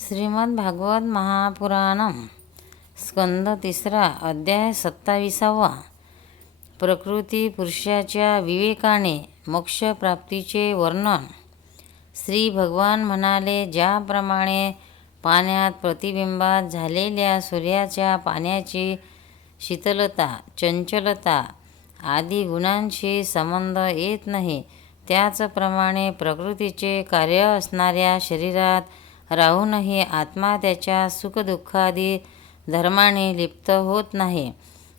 श्रीमद भागवत महापुराणम स्कंद तिसरा अध्याय सत्ताविसावा. प्रकृती पुरुषाच्या विवेकाने मोक्षप्राप्तीचे वर्णन. श्री भगवान म्हणाले ज्याप्रमाणे पाण्यात प्रतिबिंबात झालेल्या सूर्याच्या पाण्याची शीतलता चंचलता आदी गुणांशी संबंध येत नाही त्याचप्रमाणे प्रकृतीचे कार्य असणाऱ्या शरीरात राहूनही आत्मा त्याच्या सुखदुःखादी धर्माने लिप्त होत नाही.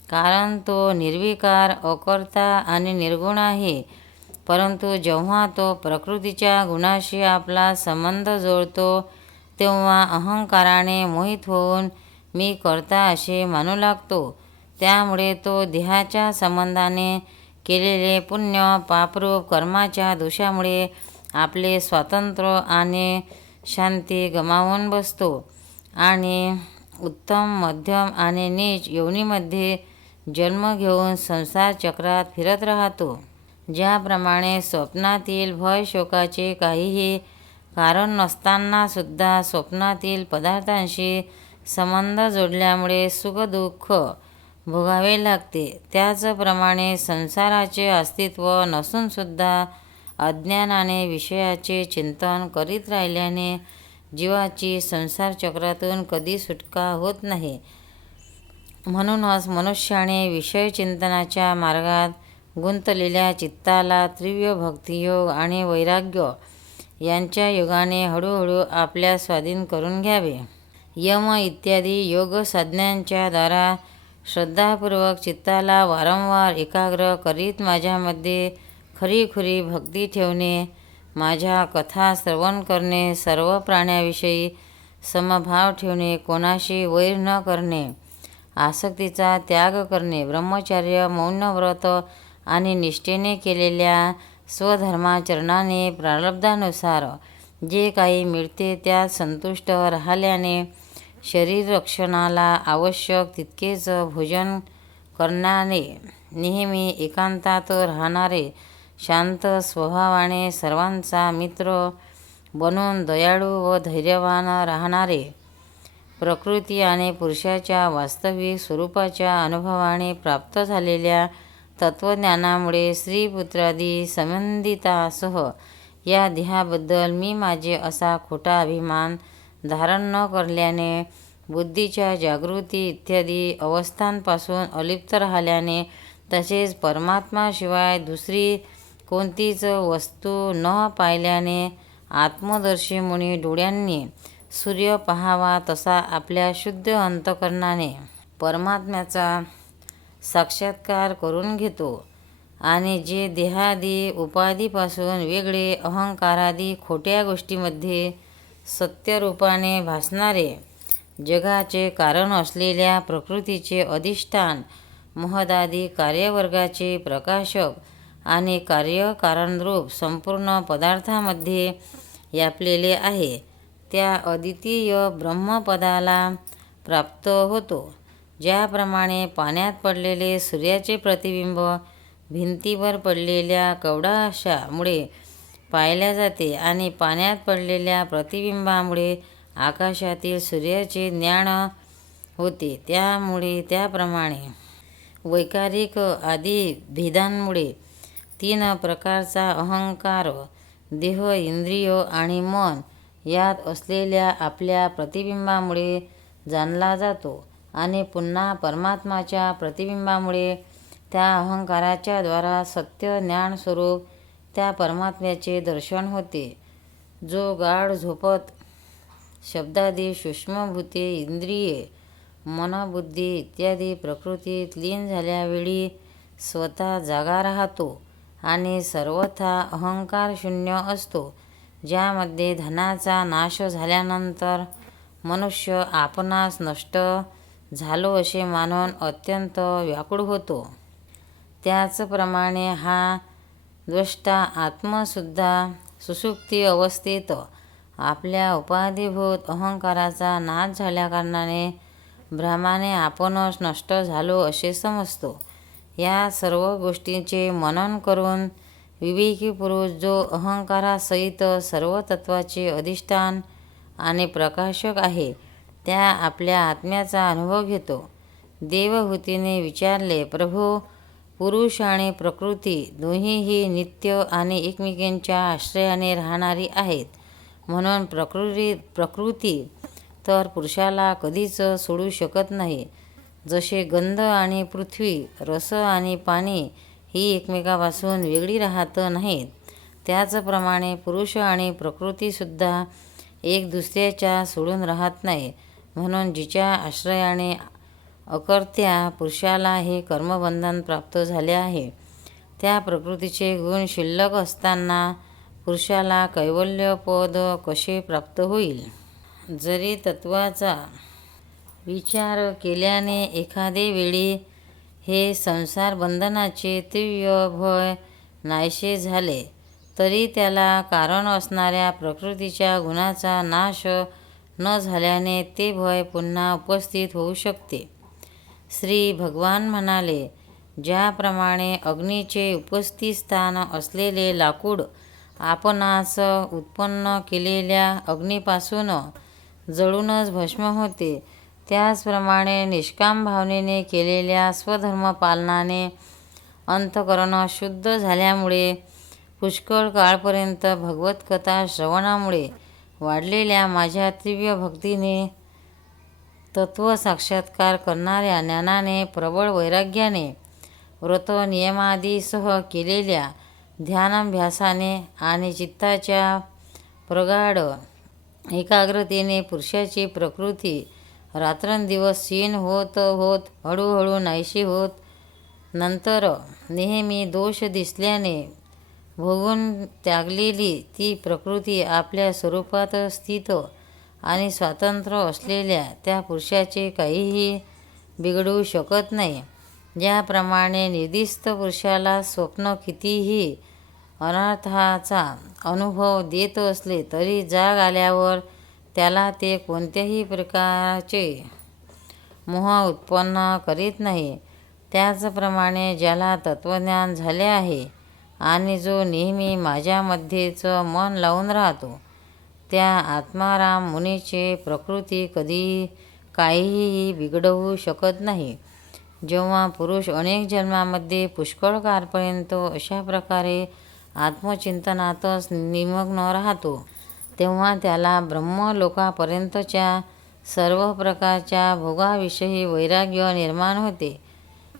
कारण तो निर्विकार अकर्ता आणि निर्गुण आहे. परंतु जेव्हा तो प्रकृतीच्या गुणाशी आपला संबंध जोडतो तेव्हा अहंकाराने मोहित होऊन मी करता असे मानू लागतो. त्यामुळे तो देहाच्या संबंधाने केलेले पुण्य पापरूप कर्माच्या दोषामुळे आपले स्वातंत्र्य आणि शांती गमावून बसतो. आणि उत्तम मध्यम आणि नीच योनीमध्ये जन्म घेऊन संसार चक्रात फिरत राहतो. ज्याप्रमाणे स्वप्नातील भय शोकाचे काहीही कारण नसतानासुद्धा स्वप्नातील पदार्थांशी संबंध जोडल्यामुळे सुखदुःख भोगावे लागते. त्याचप्रमाणे संसाराचे अस्तित्व नसूनसुद्धा अज्ञानाने विषयाचे चिंतन करीत राहिल्याने जीवाची संसार चक्रातून कधी सुटका होत नाही. म्हणूनच मनुष्याने विषयचिंतनाच्या मार्गात गुंतलेल्या चित्ताला तीव्र भक्तियोग आणि वैराग्य यांच्या योगाने हळूहळू आपल्या स्वाधीन करून घ्यावे. यम इत्यादी योग साधनांच्या द्वारा श्रद्धापूर्वक चित्ताला वारंवार एकाग्र करीत माझ्यामध्ये खरीखुरी भक्ती ठेवणे माझ्या कथा श्रवण करणे सर्व प्राण्याविषयी समभाव ठेवणे कोणाशी वैर न करणे आसक्तीचा त्याग करणे ब्रह्मचर्य मौनव्रत आणि निष्ठेने केलेल्या स्वधर्माचरणाने प्रारब्धानुसार जे काही मिळते त्यात संतुष्ट राहिल्याने शरीर रक्षणाला आवश्यक तितकेच भोजन करणारे नेहमी एकांतात राहणारे शांत स्वभावाने सर्वांचा मित्र बनून दयाळू व धैर्यवान राहणारे. प्रकृती आणि पुरुषाच्या वास्तविक स्वरूपाच्या अनुभवाने प्राप्त झालेल्या तत्त्वज्ञानामुळे स्त्रीपुत्रादी संबंधितासह या देहाबद्दल मी माझे असा खोटा अभिमान धारण न करल्याने बुद्धीच्या जागृती इत्यादी अवस्थांपासून अलिप्त राहिल्याने तसेच परमात्माशिवाय दुसरी कोणतीच वस्तू न पाहिल्याने आत्मदर्शी मुनी डोळ्यांनी सूर्य पहावा तसा आपल्या शुद्ध अंतकरणाने परमात्म्याचा साक्षात्कार करून घेतो. आणि जे देहादी उपाधीपासून वेगळे अहंकारादी खोट्या गोष्टीमध्ये सत्यरूपाने भासणारे जगाचे कारण असलेल्या प्रकृतीचे अधिष्ठान महदादी कार्यवर्गाचे प्रकाशक आणि कार्यकारणरूप संपूर्ण पदार्थामध्ये व्यापलेले आहे. त्या अद्वितीय ब्रह्मपदाला प्राप्त होतो ज्याप्रमाणे पाण्यात पडलेले सूर्याचे प्रतिबिंब भिंतीवर पडलेल्या कवडाशामुळे पाहिले जाते आणि पाण्यात पडलेल्या प्रतिबिंबामुळे आकाशातील सूर्याचे ज्ञान होते. त्यामुळे त्याप्रमाणे वैकारिक आदी भेदांमुळे तीन प्रकारचा अहंकार देह इंद्रिय आणि मन यात असलेल्या आपल्या प्रतिबिंबामुळे जाणला जातो आणि पुन्हा परमात्माच्या प्रतिबिंबामुळे त्या अहंकाराच्या द्वारा सत्य ज्ञानस्वरूप त्या परमात्म्याचे दर्शन होते. जो गाढ झोपत शब्दादी सूक्ष्मभूते इंद्रिये मनबुद्धी इत्यादी प्रकृतीत लीन झाल्यावेळी स्वतः जागा राहतो. आणि सर्वथा अहंकारशून्य असतो. ज्यामध्ये धनाचा नाश झाल्यानंतर मनुष्य आपणास नष्ट झालो असे मानून अत्यंत व्याकुळ होतो. त्याचप्रमाणे हा द्रष्टा आत्मसुद्धा सुसुप्ती अवस्थेत आपल्या उपाधिभूत अहंकाराचा नाश झाल्याकारणाने भ्रमाने आपणच नष्ट झालो असे समजतो. या सर्व गोष्टींचे मनन करून विवेकी पुरुष जो अहंकारासहित सर्व तत्वाचे अधिष्ठान आणि प्रकाशक आहे त्या आपल्या आत्म्याचा अनुभव घेतो. देवहूतीने विचारले प्रभू पुरुष आणि प्रकृती दोन्हीही नित्य आणि एकमेकींच्या आश्रयाने राहणारी आहेत. म्हणून प्रकृती प्रकृती तर पुरुषाला कधीच सोडू शकत नाही. जसे गंध आणि पृथ्वी रस आणि पाणी ही एकमेकापासून वेगळी राहत नाहीत. त्याचप्रमाणे पुरुष आणि प्रकृतीसुद्धा एक दुसऱ्याच्या सोडून राहत नाही म्हणून जिच्या आश्रयाने अकर्त्या पुरुषाला हे कर्मबंधन प्राप्त झाले आहे. त्या प्रकृतीचे गुण शिल्लक असताना पुरुषाला कैवल्यपद कसे प्राप्त होईल? जरी तत्वाचा विचार केल्याने एखादे वेळी हे संसार बंधनाचे तीव्र भय नाहीसे झाले तरी त्याला कारण असणाऱ्या प्रकृतीच्या गुणाचा नाश न झाल्याने ते भय पुन्हा उपस्थित होऊ शकते. श्री भगवान म्हणाले ज्याप्रमाणे अग्नीचे उपस्थित स्थान असलेले लाकूड आपणास उत्पन्न केलेल्या अग्नीपासून जळूनच भस्म होते त्याचप्रमाणे निष्काम भावनेने केलेल्या स्वधर्म पालनाने अंतकरण शुद्ध झाल्यामुळे पुष्कळ काळपर्यंत भगवतकथा श्रवणामुळे वाढलेल्या माझ्या तीव्र भक्तीने तत्व साक्षात्कार करणाऱ्या ज्ञानाने प्रबळ वैराग्याने व्रत नियमादीसह केलेल्या ध्यानाभ्यासाने आणि चित्ताच्या प्रगाढ एकाग्रतेने पुरुषाची प्रकृती रात्रंदिवस क्षीण होत होत हळूहळू नाहीशी होत. नंतर नेहमी दोष दिसल्याने भोगून त्यागलेली ती प्रकृती आपल्या स्वरूपात स्थित आणि स्वातंत्र्य असलेल्या त्या पुरुषाचे काहीही बिघडू शकत नाही. ज्याप्रमाणे निर्दिष्ट पुरुषाला स्वप्न कितीही अनर्थाचा अनुभव देत असले तरी जाग आल्यावर त्याला ते कोणत्याही प्रकारचे मोह उत्पन्न करीत नाही. त्याचप्रमाणे ज्याला तत्त्वज्ञान झाले आहे आणि जो नेहमी माझ्यामध्येच मन लावून राहतो त्या आत्माराम मुनीचे प्रकृती कधी काहीही बिघडवू शकत नाही. जेव्हा पुरुष अनेक जन्मामध्ये पुष्कळ काळपर्यंत अशा प्रकारे आत्मचिंतनातच निमग्न राहतो तेव्हा त्याला ब्रह्मलोकापर्यंतच्या सर्व प्रकारच्या भोगाविषयी वैराग्य निर्माण होते.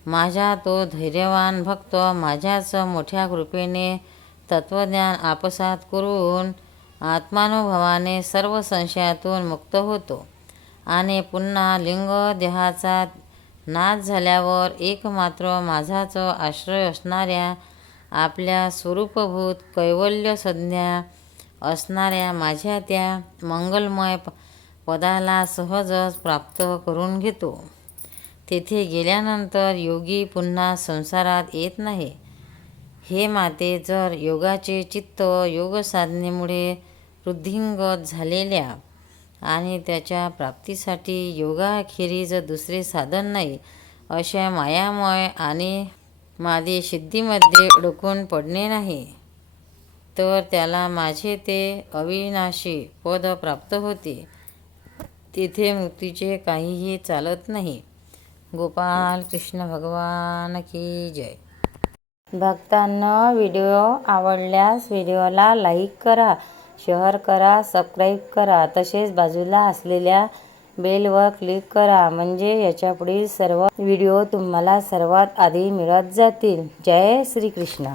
माझा तो धैर्यवान भक्त माझ्याच मोठ्या कृपेने तत्त्वज्ञान आपसात करून आत्मानुभवाने सर्व संशयातून मुक्त होतो आणि पुन्हा लिंग देहाचा नाश झाल्यावर एकमात्र माझाच आश्रय असणाऱ्या आपल्या स्वरूपभूत कैवल्य संज्ञा असणाऱ्या माझ्या त्या मंगलमय पदाला सहजच प्राप्त करून घेतो. तेथे गेल्यानंतर योगी पुन्हा संसारात येत नाही. हे माते जर योगाचे चित्त योगसाधनेमुळे वृद्धिंगत झालेल्या आणि त्याच्या प्राप्तीसाठी योगाखेरीज दुसरे साधन नाही अशा मायामय आणि मादी सिद्धीमध्ये अडकून पडणे नाही. तर त्याला माझे ते अविनाशी पद प्राप्त होते. तिथे मुक्तीचे काहीही चालत नाही. गोपाल कृष्ण भगवान की जय. भक्तांना व्हिडिओ आवडल्यास व्हिडिओला लाईक करा शेअर करा सबस्क्राईब करा. तसेच बाजूला असलेल्या बेलवर क्लिक करा. म्हणजे याच्यापुढील सर्व व्हिडिओ तुम्हाला सर्वात आधी मिळत जातील. जय श्रीकृष्ण.